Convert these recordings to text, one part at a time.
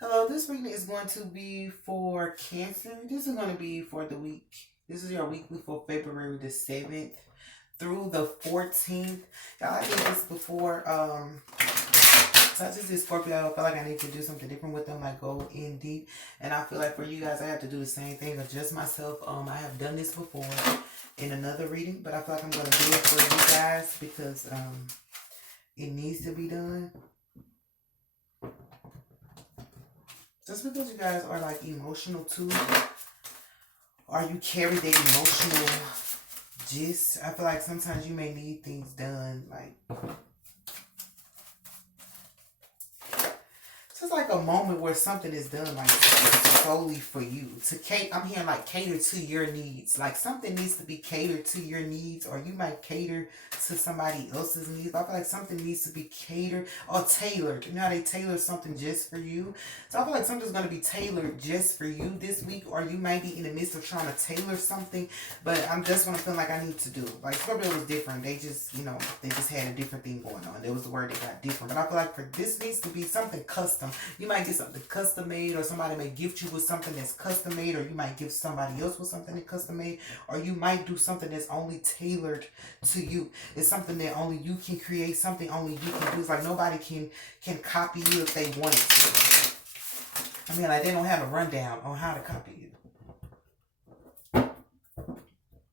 Hello, this reading is going to be for Cancer. This is going to be for the week. This is your weekly for February the 7th through the 14th. Y'all, I did this before. So I just did Scorpio. I feel like I need to do something different with them, like go in deep. And I feel like for you guys, I have to do the same thing, adjust myself. I have done this before in another reading, but I feel like I'm going to do it for you guys because it needs to be done. Just because you guys are like emotional too, or you carry the emotional gist, I feel like sometimes you may need things done like just like a moment where something is done like solely for you to cater. I'm hearing like cater to your needs, like something needs to be catered to your needs, or you might cater to somebody else's needs. I feel like something needs to be catered or tailored. You know how they tailor something just for you? So I feel like something's going to be tailored just for you this week, or you might be in the midst of trying to tailor something, but I'm just what I feel like I need to do. Like Scorpio was different. They just, they just had a different thing going on. There was the word that got different. But I feel like for this needs to be something custom. You might get something custom made, or somebody may gift you with something that's custom made, or you might give somebody else with something that's custom made, or you might do something that's only tailored to you. It's something that only you can create, something only you can do. It's like nobody can copy you if they wanted to. I mean, like they don't have a rundown on how to copy you.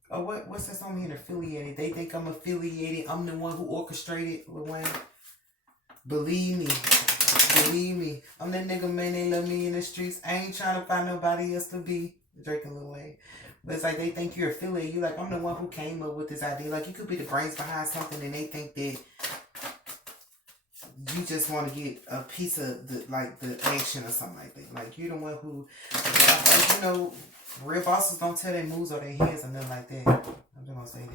Oh, what's that song here? Affiliated. They think I'm affiliated. I'm the one who orchestrated Lil Wayne. Believe me. Believe me. I'm that nigga, man, they love me in the streets. I ain't trying to find nobody else to be. Drake and Lil Wayne. But it's like they think you're affiliated. You like, I'm the one who came up with this idea. Like you could be the brains behind something and they think that you just want to get a piece of the action or something like that. Like you're the one who, like, real bosses don't tell their moves or their heads or nothing like that. I'm just gonna say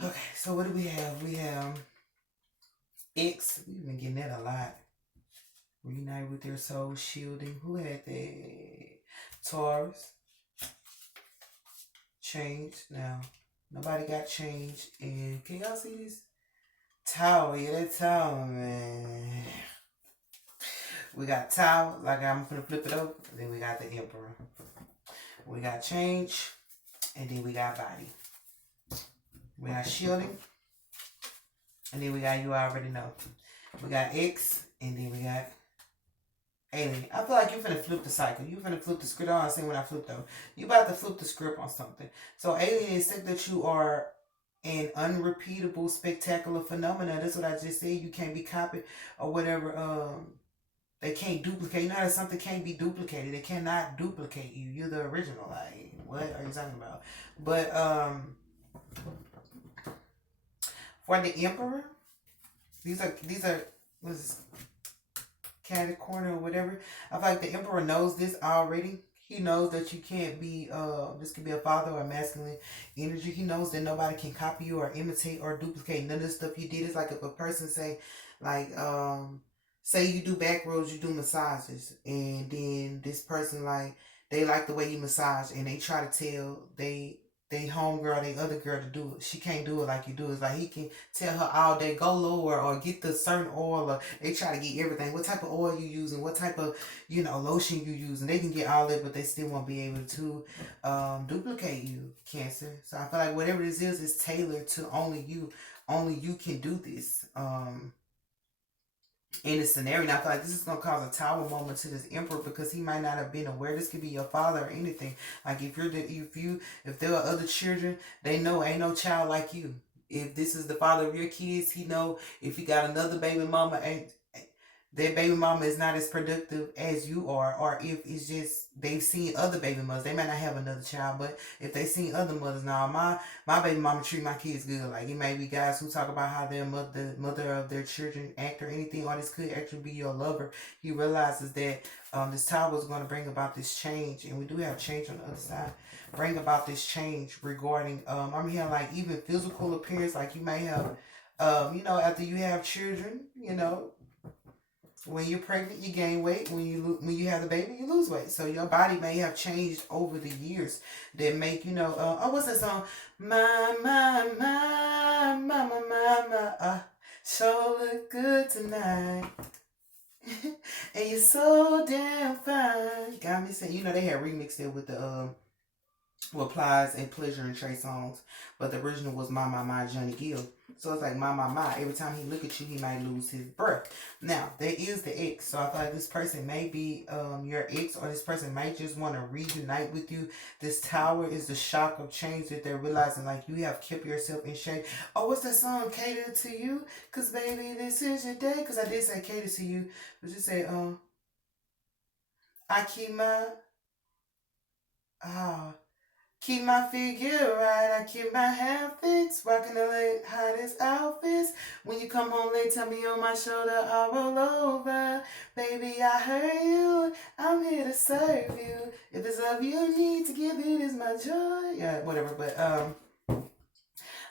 that. Okay, so what do we have? We have X. We've been getting that a lot. Reunite with their soul, shielding. Who had that? Taurus. Change. Now, nobody got changed. And can y'all see this? Tower. Yeah, that tower, man. We got Tower. Like I'm gonna flip it over. Then we got the Emperor. We got change. And then we got body. We got shielding. And then we got you already know. We got X. And then we got alien. I feel like you're finna flip the cycle. You're finna flip the script. I don't say when I flip though. You about to flip the script on something. So alien is think that you are an unrepeatable, spectacular phenomena. That's what I just said. You can't be copied or whatever. They can't duplicate. You know that something can't be duplicated. They cannot duplicate you. You're the original. Like, what are you talking about? But for the Emperor, these are what's this, Cat corner or whatever. I feel like the Emperor knows this already. He knows that you can't be this could be a father or a masculine energy. He knows that nobody can copy you or imitate or duplicate none of the stuff you did. It's like if a person say like say you do back roads, you do massages, and then this person like they like the way you massage and they try to tell they homegirl, they other girl to do it. She can't do it like you do. It's like he can tell her all day, go lower or get the certain oil, or they try to get everything. What type of oil you using, what type of, lotion you using. They can get all that, but they still won't be able to duplicate you, Cancer. So I feel like whatever this is tailored to only you. Only you can do this. In this scenario, and I feel like this is gonna cause a tower moment to this Emperor because he might not have been aware. This could be your father or anything. Like if there are other children, they know ain't no child like you. If this is the father of your kids, he know if he got another baby mama, ain't their baby mama is not as productive as you are, or if it's just they've seen other baby mothers. They might not have another child, but if they seen other mothers, now my baby mama treat my kids good. Like it may be guys who talk about how their mother of their children act or anything, or this could actually be your lover. He realizes that this tower is going to bring about this change, and we do have change on the other side. Bring about this change regarding I'm hearing like even physical appearance, like you may have after you have children, when you're pregnant, you gain weight. When you have the baby, you lose weight. So your body may have changed over the years that make what's that song? My, sure look good tonight. And you're so damn fine. Got me saying, you know, they had remixed it with the with Plies and Pleasure and Trey Songz, but the original was My Johnny Gill. So it's like my. Every time he look at you, he might lose his breath. Now there is the ex, so I feel like this person may be your ex, or this person might just want to reunite with you. This tower is the shock of change that they're realizing, like you have kept yourself in shape. Oh, what's that song? Cater to you, cause baby, this is your day. Cause I did say cater to you, but just say I keep my ah. Keep my figure right, I keep my hair fixed, rocking the late hottest outfits. When you come home late, tell me on my shoulder, I'll roll over. Baby, I heard you, I'm here to serve you. If it's love you need to give it is my joy. Yeah, whatever, but all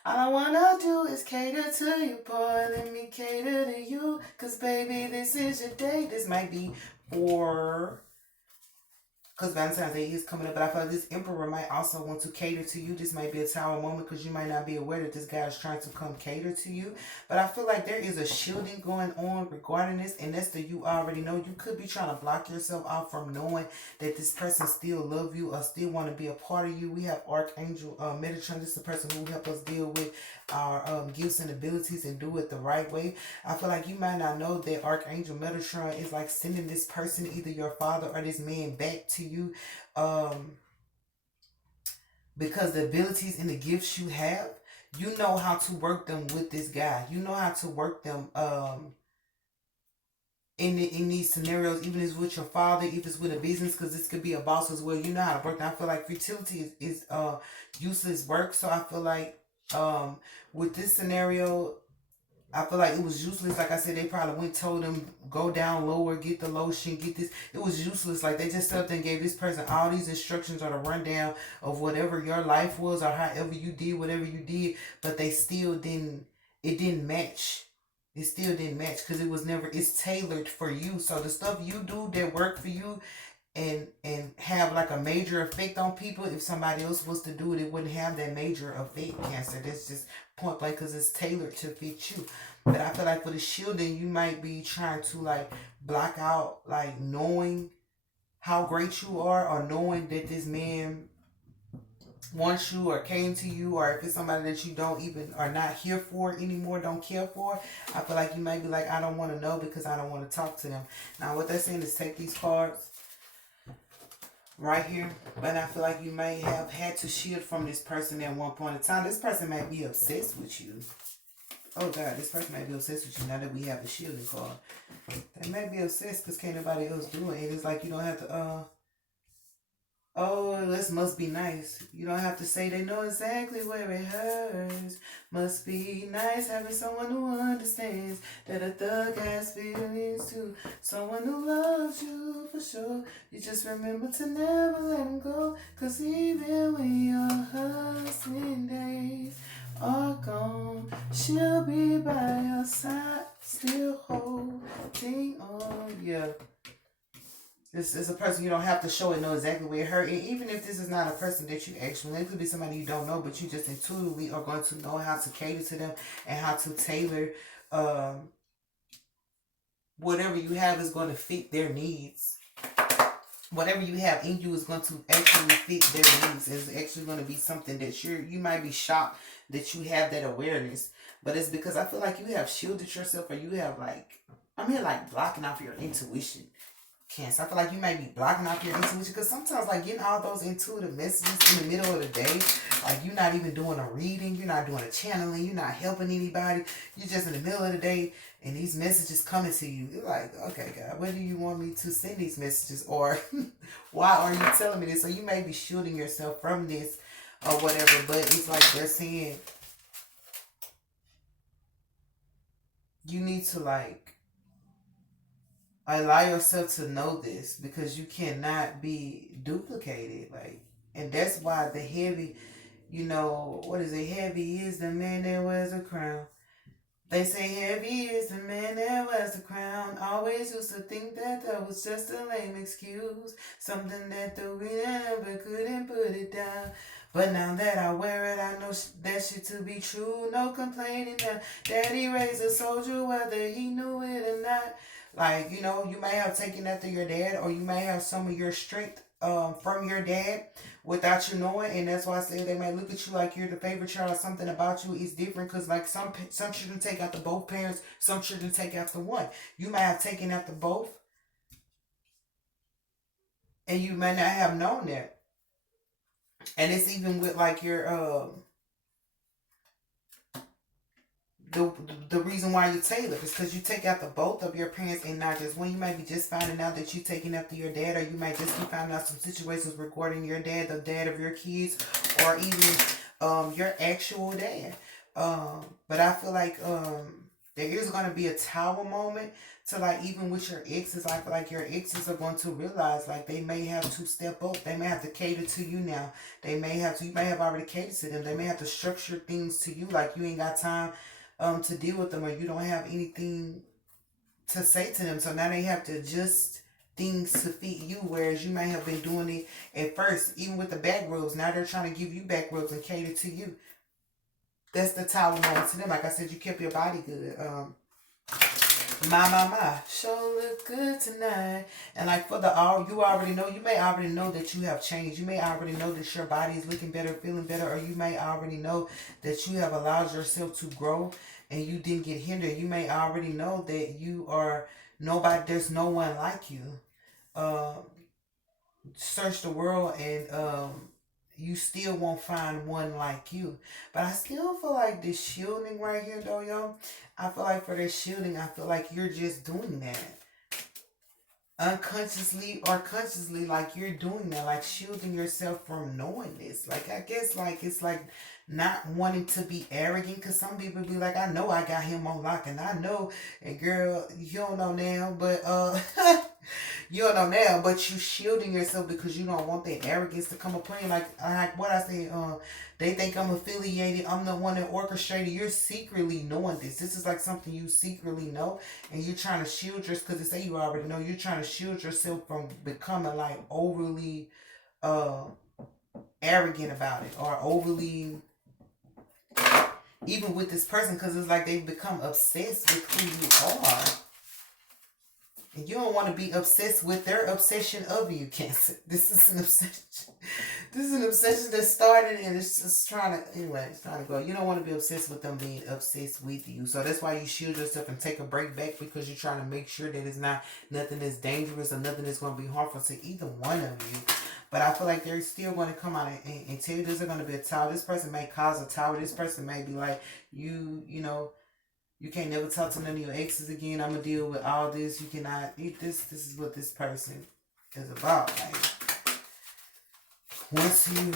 I wanna do is cater to you, boy. Let me cater to you. Cause baby, this is your day. This might be for, because Valentine's Day is coming up, but I feel like this emperor might also want to cater to you. This might be a tower moment because you might not be aware that this guy is trying to come cater to you. But I feel like there is a shielding going on regarding this, and that's the you already know. You could be trying to block yourself out from knowing that this person still love you or still want to be a part of you. We have Archangel Metatron. This is the person who will help us deal with our gifts and abilities and do it the right way. I feel like you might not know that Archangel Metatron is like sending this person, either your father or this man, back to you, because the abilities and the gifts you have, you know how to work them with this guy. You know how to work them in these scenarios, even if it's with your father, if it's with a business, because this could be a boss as well. You know how to work them. I feel like fertility is useless work. So I feel like with this scenario, I feel like it was useless. Like I said, they probably went told them go down lower, get the lotion, get this. It was useless. Like they just stepped and gave this person all these instructions or the rundown of whatever your life was or however you did whatever you did, but they still didn't. It didn't match. It still didn't match because it was never. It's tailored for you. So the stuff you do that work for you and have like a major effect on people, if somebody else was to do it, it wouldn't have that major effect. Cancer, that's just point blank, because it's tailored to fit you. But I feel like for the shielding, you might be trying to like block out like knowing how great you are, or knowing that this man wants you or came to you, or if it's somebody that you don't even are not here for anymore, don't care for. I feel like you might be like, I don't want to know because I don't want to talk to them. Now what they're saying is take these cards right here, but I feel like you may have had to shield from this person at one point in time. This person might be obsessed with you. Oh God, this person might be obsessed with you now that we have a shielding card. They might be obsessed because can't nobody else do it. It's like you don't have to oh, this must be nice. You don't have to say they know exactly where it hurts. Must be nice having someone who understands that a thug has feelings too. Someone who loves you for sure. You just remember to never let him go. Cause even when your hustling days are gone, she'll be by your side, still holding on. Yeah. This is a person you don't have to show and know exactly where it hurt. And even if this is not a person that you actually, it could be somebody you don't know, but you just intuitively are going to know how to cater to them and how to tailor whatever you have is going to fit their needs. Whatever you have in you is going to actually fit their needs. It's actually going to be something that you might be shocked that you have that awareness. But it's because I feel like you have shielded yourself, or you have like, I'm here like blocking off your intuition. Cancer, I feel like you might be blocking off your intuition, because sometimes like getting all those intuitive messages in the middle of the day, like you're not even doing a reading, you're not doing a channeling, you're not helping anybody, you're just in the middle of the day and these messages coming to you. You're like, okay God, where do you want me to send these messages, or why are you telling me this? So you may be shielding yourself from this or whatever, but it's like they're saying you need to like allow yourself to know this, because you cannot be duplicated. Like, and that's why the heavy, you know, what is it? Heavy is the man that wears a crown. They say heavy is the man that wears the crown. Always used to think that that was just a lame excuse, something that the winner never couldn't put it down. But now that I wear it, I know that shit to be true. No complaining now. Daddy raised a soldier, whether he knew it or not. Like, you know, you may have taken after your dad, or you may have some of your strength from your dad without you knowing, and that's why I said they might look at you like you're the favorite child, or something about you is different. Because like some children take after both parents, some children take after one. You may have taken after both, and you may not have known that. And it's even with like your the the reason why you tailor is because you take after both of your parents and not just one. You might be just finding out that you taking after your dad, or you might just be finding out some situations regarding your dad, the dad of your kids, or even your actual dad. But I feel like there is gonna be a tower moment to like even with your exes. I feel like your exes are going to realize like they may have to step up. They may have to cater to you now. They may have to. You may have already catered to them. They may have to structure things to you like you ain't got time to deal with them, or you don't have anything to say to them. So now they have to adjust things to fit you, whereas you may have been doing it at first, even with the back rubs. Now they're trying to give you back rubs and cater to you. That's the towel moment to them. Like I said, you kept your body good. My, sure look good tonight. And like for the all, you already know, you may already know that you have changed. You may already know that your body is looking better, feeling better, or you may already know that you have allowed yourself to grow and you didn't get hindered. You may already know that you are nobody, there's no one like you. Um, Search the world and you still won't find one like you. But I still feel like this shielding right here though, yo. I feel like for this shielding, I feel like you're just doing that. Unconsciously or consciously, like you're doing that, like shielding yourself from knowing this. Like I guess like it's like not wanting to be arrogant, because some people be like, I know I got him on lock, and I know, and girl, you don't know now, but you don't know now, but you shielding yourself because you don't want that arrogance to come upon you. Like what I say, they think I'm affiliated, I'm the one that orchestrated. You're secretly knowing this. This is like something you secretly know, and you're trying to shield yourself, because they say you already know. You're trying to shield yourself from becoming like overly uh arrogant about it, or overly, even with this person, because it's like they've become obsessed with who you are. And you don't want to be obsessed with their obsession of you, Cancer. This is an obsession. This is an obsession that started and it's just trying to, anyway, it's trying to go. You don't want to be obsessed with them being obsessed with you. So that's why you shield yourself and take a break back, because you're trying to make sure that it's not nothing that's dangerous or nothing that's going to be harmful to either one of you. But I feel like they're still going to come out and tell you there's going to be a tower. This person may cause a tower. This person may be like, you know, you can't never talk to none of your exes again. I'm gonna deal with all this. You cannot eat this. This is what this person is about. Like once you,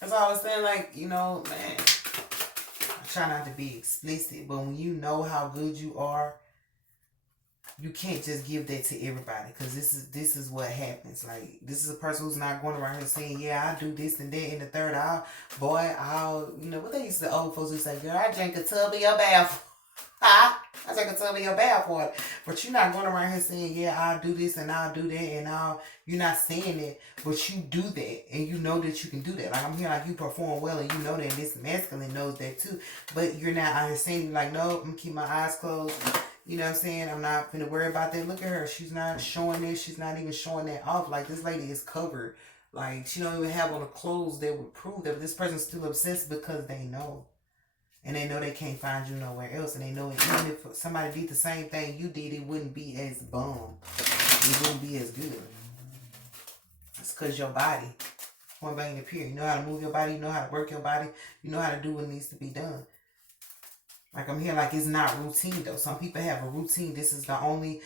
that's all I was saying. Like, you know, man, I try not to be explicit, but when you know how good you are, you can't just give that to everybody, because this is what happens. Like, this is a person who's not going around here saying, yeah, I do this and that and the third. I'll you know what they used to, old folks who say, girl, I drank a tub of your bath. I drank a tub of your bath water. But you're not going around here saying, yeah, I'll do this and I'll do that and you're not saying it, but you do that and you know that you can do that. Like, I'm here like you perform well and you know that, and this masculine knows that too. But you're not out here saying, like, no, I'm gonna keep my eyes closed. You know what I'm saying? I'm not gonna worry about that. Look at her. She's not showing this. She's not even showing that off. Like, this lady is covered. Like, she don't even have on the clothes that would prove that this person's still obsessed, because they know. And they know they can't find you nowhere else. And they know even if somebody did the same thing you did, it wouldn't be as bomb. It wouldn't be as good. It's because your body, point blank and period. You know how to move your body. You know how to work your body. You know how to do what needs to be done. Like, I'm here like it's not routine though. Some people have a routine. This is the only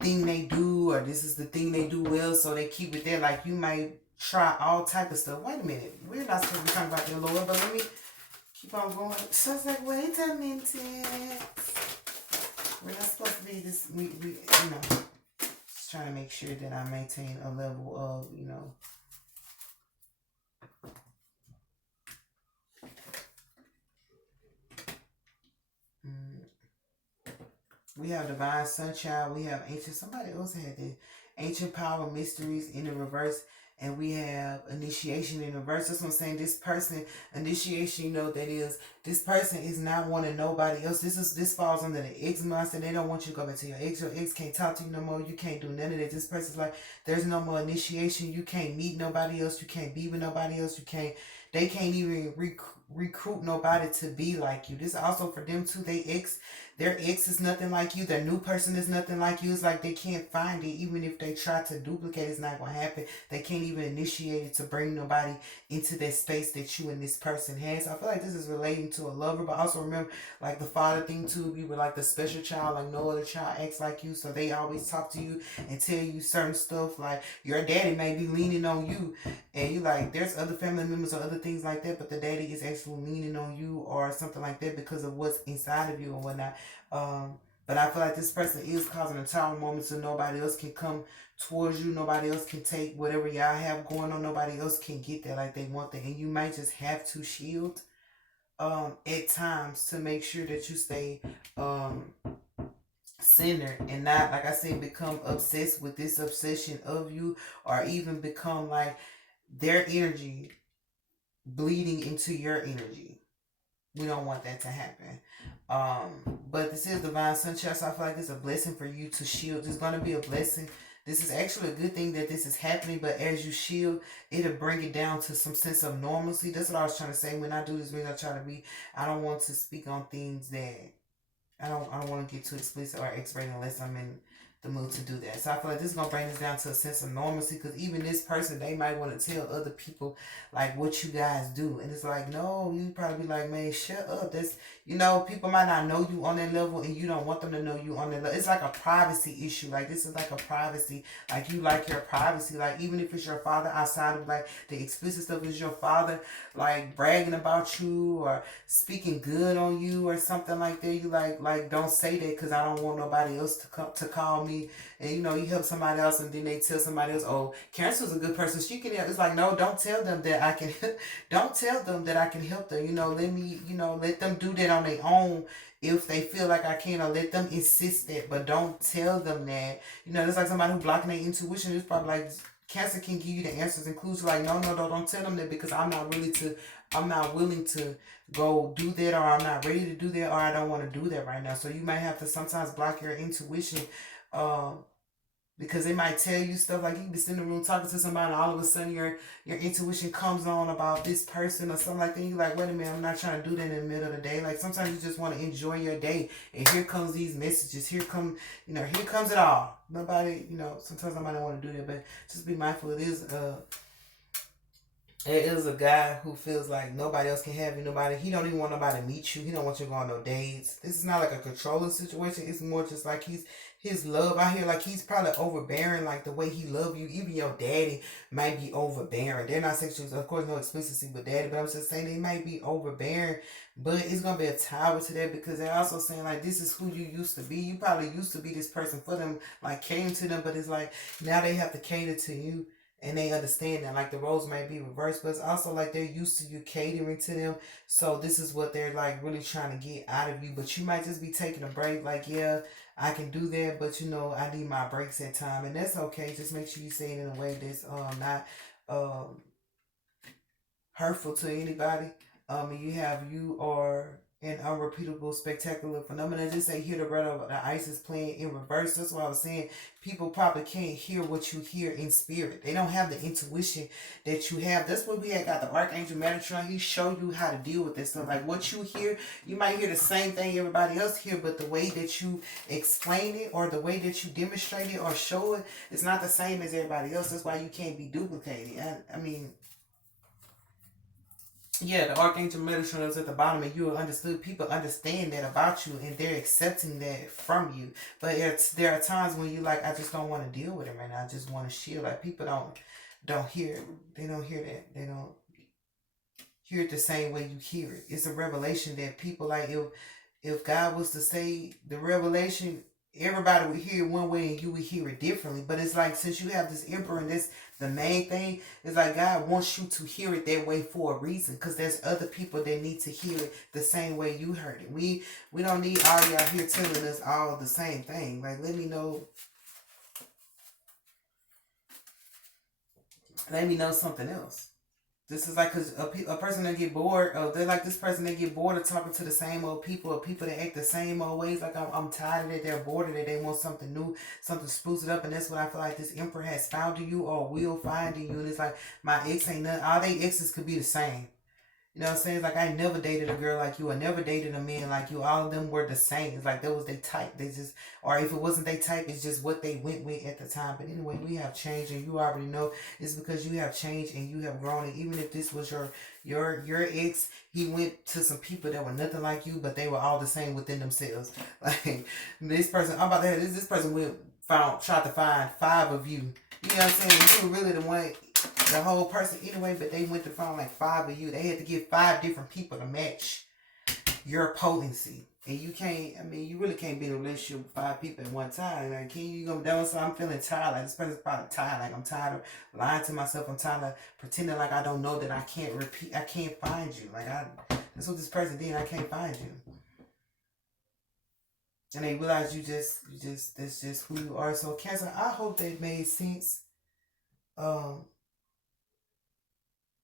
thing they do, or this is the thing they do well, so they keep it there. Like, you might try all type of stuff. Wait a minute. We're not supposed to be talking about your Lord, but let me keep on going. So it's like, wait a minute. We're not supposed to be this, we you know, just trying to make sure that I maintain a level of, you know, we have Divine Sunshine. We have Ancient. Somebody else had the Ancient Power Mysteries in the reverse. And we have initiation in reverse. That's what I'm saying. This person, initiation, that is, this person is not wanting nobody else. This falls under the ex mindset. They don't want you to go back to your ex. Your ex can't talk to you no more. You can't do none of that. This person's like, there's no more initiation. You can't meet nobody else. You can't be with nobody else. They can't even recruit nobody to be like you. This also for them too. Their ex is nothing like you. Their new person is nothing like you. It's like they can't find it. Even if they try to duplicate, it's not going to happen. They can't even initiate it to bring nobody into that space that you and this person has. So I feel like this is relating to a lover, but also remember, like the father thing too. You were like the special child, like no other child acts like you. So they always talk to you and tell you certain stuff. Like your daddy may be leaning on you, and you like there's other family members or other things like that, but the daddy is actually leaning on you or something like that because of what's inside of you or whatnot. But I feel like this person is causing a tower moment so nobody else can come towards you. Nobody else can take whatever y'all have going on. Nobody else can get that like they want that. And you might just have to shield at times to make sure that you stay centered and not, like I said, become obsessed with this obsession of you, or even become like their energy bleeding into your energy. We don't want that to happen. But this is divine sunshine, so I feel like it's a blessing for you to shield. It's going to be a blessing. This is actually a good thing that this is happening, but as you shield, it'll bring it down to some sense of normalcy. That's what I was trying to say. When I do this video, I don't want to speak on things that I don't want to get too explicit or X-rated unless I'm in the mood to do that. So I feel like this is going to bring us down to a sense of normalcy, because even this person, they might want to tell other people like what you guys do, and it's like, no, you probably be like, man, shut up. That's, people might not know you on that level, and you don't want them to know you on that level. It's like a privacy issue. Like this is like a privacy, like you like your privacy. Like even if it's your father, outside of like the explicit stuff, is your father like bragging about you or speaking good on you or something like that, you like don't say that because I don't want nobody else to call me. And you help somebody else, and then they tell somebody else, oh, Cancer's a good person, she can help. It's like, no, don't tell them that I can don't tell them that I can help them. Let me, let them do that on their own if they feel like I can, or let them insist that, but don't tell them that. It's like somebody who blocking their intuition is probably like, Cancer can give you the answers and clues like, no, don't tell them that, because I'm not willing to go do that, or I'm not ready to do that, or I don't want to do that right now. So you might have to sometimes block your intuition, because they might tell you stuff like, you can be sitting in the room talking to somebody, and all of a sudden your intuition comes on about this person or something like that. You're like, wait a minute, I'm not trying to do that in the middle of the day. Like sometimes you just want to enjoy your day, and here comes these messages. Here comes it all. Nobody, sometimes I might not want to do that, but just be mindful. It is a guy who feels like nobody else can have you. He don't even want nobody to meet you. He don't want you to go on no dates. This is not like a controlling situation. It's more just like his love out here. Like he's probably overbearing, like the way he love you. Even your daddy might be overbearing. They're not sexual, of course, no explicitly with daddy, but I'm just saying they might be overbearing. But it's gonna be a tower to that, because they're also saying like, this is who you used to be. You probably used to be this person for them, like came to them, but it's like now they have to cater to you. And they understand that, like the roles might be reversed, but it's also like they're used to you catering to them. So this is what they're like really trying to get out of you. But you might just be taking a break, like, yeah, I can do that, but I need my breaks at time, and that's okay. Just make sure you say it in a way that's not hurtful to anybody. You are an unrepeatable, spectacular phenomenon. Just say, hear the red of the ice is playing in reverse. That's why I was saying people probably can't hear what you hear in spirit. They don't have the intuition that you have. That's what we had got the Archangel Metatron. He showed you how to deal with this stuff. Like what you hear, you might hear the same thing everybody else hear, but the way that you explain it, or the way that you demonstrate it or show it, is not the same as everybody else. That's why you can't be duplicated. I mean, yeah, the Archangel Metatron is at the bottom, and you understood. People understand that about you, and they're accepting that from you. But there are times when you like, I just don't want to deal with it right now. I just want to shield. Like people don't hear. They don't hear that. They don't hear it the same way you hear it. It's a revelation that people like. If God was to say the revelation, everybody would hear it one way and you would hear it differently. But it's like, since you have this emperor, and this the main thing, is like God wants you to hear it that way for a reason, because there's other people that need to hear it the same way you heard it. We don't need all y'all here telling us all the same thing. Like, let me know. let me know something else. This is like, cause a person that get bored of, they're like this person that get bored of talking to the same old people, or people that act the same old ways. Like I'm tired of it. They're bored of it. They want something new, something to spruce it up. And that's what I feel like this emperor has found in you, or will find in you. And it's like, my ex ain't nothing. All they exes could be the same. You know what I'm saying? It's like, I never dated a girl like you. I never dated a man like you. All of them were the same. It's like that was their type. They just, or if it wasn't their type, it's just what they went with at the time. But anyway, we have changed, and you already know it's because you have changed and you have grown. And even if this was your ex, he went to some people that were nothing like you, but they were all the same within themselves. Like this person, I'm about to have this person tried to find 5 of you. You know what I'm saying? You were really the one, the whole person anyway, but they went to find like 5 of you. They had to get 5 different people to match your potency. And you can't, I mean, you really can't be in a relationship with 5 people at one time. Like, can you go down? So I'm feeling tired. Like, this person's probably tired. Like, I'm tired of lying to myself. I'm tired of pretending like I don't know that I can't find you. Like, that's what this person did. I can't find you. And they realize that's just who you are. So, Cancer, I hope that made sense. Um,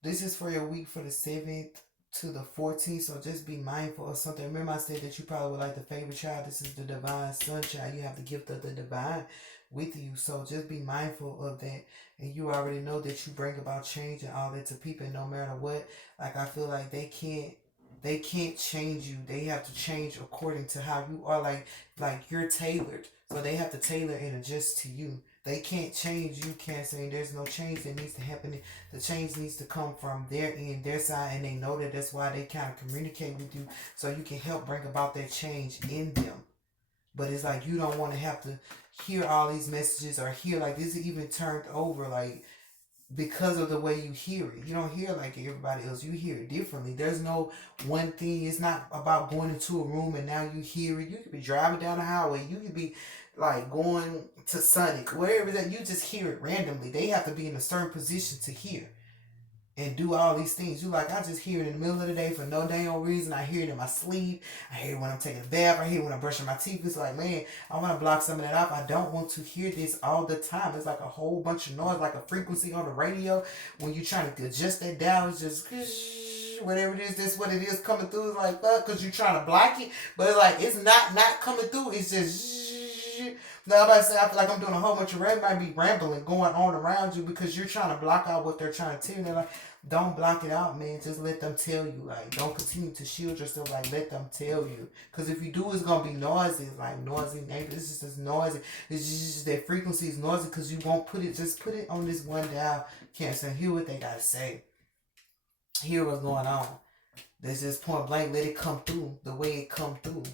This is for your week for the 7th to the 14th, so just be mindful of something. Remember I said that you probably would like the favorite child. This is the divine sun child. You have the gift of the divine with you, so just be mindful of that. And you already know that you bring about change and all that to people, no matter what. Like, I feel like they can't change you. They have to change according to how you are. Like you're tailored, so they have to tailor and adjust to you. They can't change you, Cancer, and there's no change that needs to happen. The change needs to come from their end, their side, and they know that. That's why they kind of communicate with you, so you can help bring about that change in them. But it's like you don't want to have to hear all these messages, or hear like this is even turned over, like because of the way you hear it. You don't hear like everybody else. You hear it differently. There's no one thing. It's not about going into a room and now you hear it. You could be driving down the highway. You could be like going to Sonic, wherever that you just hear it randomly. They have to be in a certain position to hear and do all these things. You like, I just hear it in the middle of the day for no damn reason. I hear it in my sleep. I hear it when I'm taking a bath. I hear it when I'm brushing my teeth. It's like, man, I want to block some of that off. I don't want to hear this all the time. It's like a whole bunch of noise, like a frequency on the radio. When you're trying to adjust that down, it's just whatever it is, that's what it is coming through. It's like, because you're trying to block it, but it's like, it's not coming through. It's just now, I say I feel like I'm doing a whole bunch of might be rambling going on around you because you're trying to block out what they're trying to tell you. They're like, don't block it out, man. Just let them tell you. Like, don't continue to shield yourself. Like, let them tell you. Because if you do, it's gonna be noisy. Like noisy. This is just noisy. It's just that frequency is noisy because you won't put it. Just put it on this one dial, Cancer. Hear what they gotta say. Hear what's going on. There's just point blank. Let it come through the way it come through.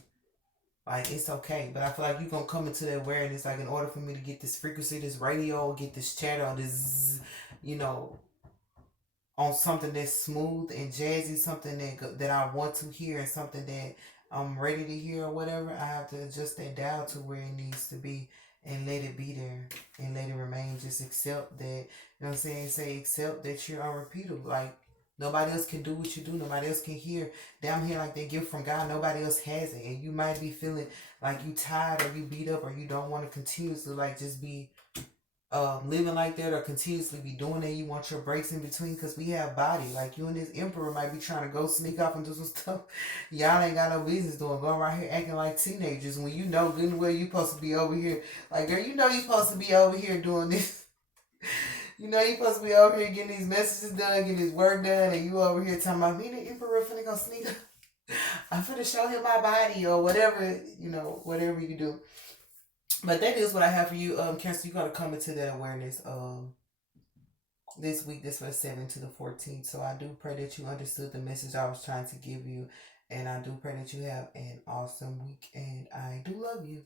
Like, it's okay. But I feel like you're going to come into that awareness, like, in order for me to get this frequency, this radio, get this chatter on this, you know, on something that's smooth and jazzy, something that I want to hear and something that I'm ready to hear or whatever, I have to adjust that dial to where it needs to be and let it be there and let it remain. Just accept that, you know what I'm saying? Say, accept that you're unrepeatable. Like, nobody else can do what you do. Nobody else can hear down here like they gift from God. Nobody else has it. And you might be feeling like you tired or you beat up or you don't want to continuously like just be living like that or continuously be doing that. You want your breaks in between because we have body. Like you and this emperor might be trying to go sneak off and do some stuff y'all ain't got no business doing. Going right here acting like teenagers when you know good and well you supposed to be over here. Like, girl, you know you supposed to be over here doing this. You know you supposed to be over here getting these messages done, getting this work done, and you over here talking about me and the emperor finna go sneak up. I'm finna show him my body or whatever, you know, whatever you do. But that is what I have for you, Cancer. You gotta come into that awareness this week, this for the 7th to the 14th. So I do pray that you understood the message I was trying to give you. And I do pray that you have an awesome week. And I do love you.